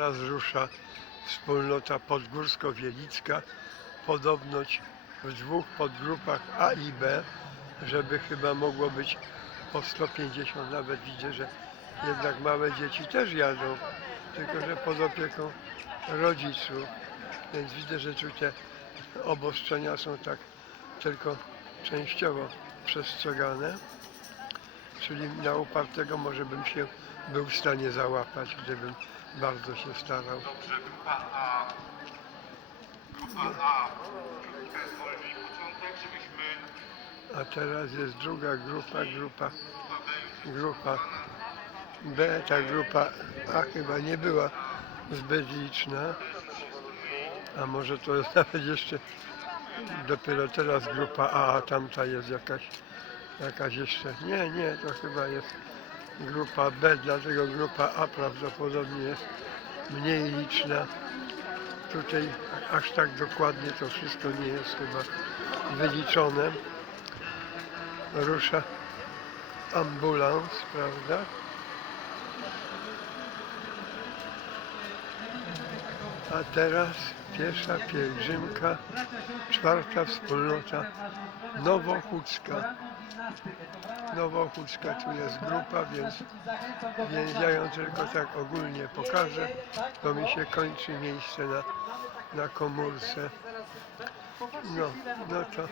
teraz rusza wspólnota podgórsko-wielicka, podobność w dwóch podgrupach A i B, żeby chyba mogło być po 150, nawet widzę, że jednak małe dzieci też jadą, tylko że pod opieką rodziców, więc widzę, że tu te obostrzenia są tak tylko częściowo przestrzegane, czyli na upartego może bym się był w stanie załapać, gdybym bardzo się starał. Dobrze, grupa A. Grupa A. Początek, żebyśmy A teraz jest druga grupa, grupa, grupa B, ta grupa A chyba nie była zbyt liczna, a może to jest nawet jeszcze dopiero teraz grupa A, a tamta jest jakaś, jakaś jeszcze, nie, nie, to chyba jest grupa B, dlatego grupa A prawdopodobnie jest mniej liczna. Tutaj aż tak dokładnie to wszystko nie jest chyba wyliczone. Rusza ambulans, prawda? A teraz pierwsza pielgrzymka, czwarta wspólnota Nowochódzka. Nowochódzka tu jest grupa, więc, ją tylko tak ogólnie pokażę, bo mi się kończy miejsce na, na komórce. No, no to,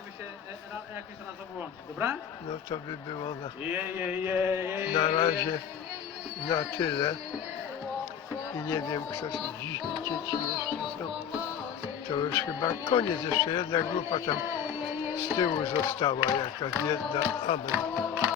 no to by było na, na razie na tyle. I nie wiem, kto dziś dzieci jeszcze są. To już chyba koniec. Jeszcze jedna grupa tam z tyłu została jakaś jedna. Amen.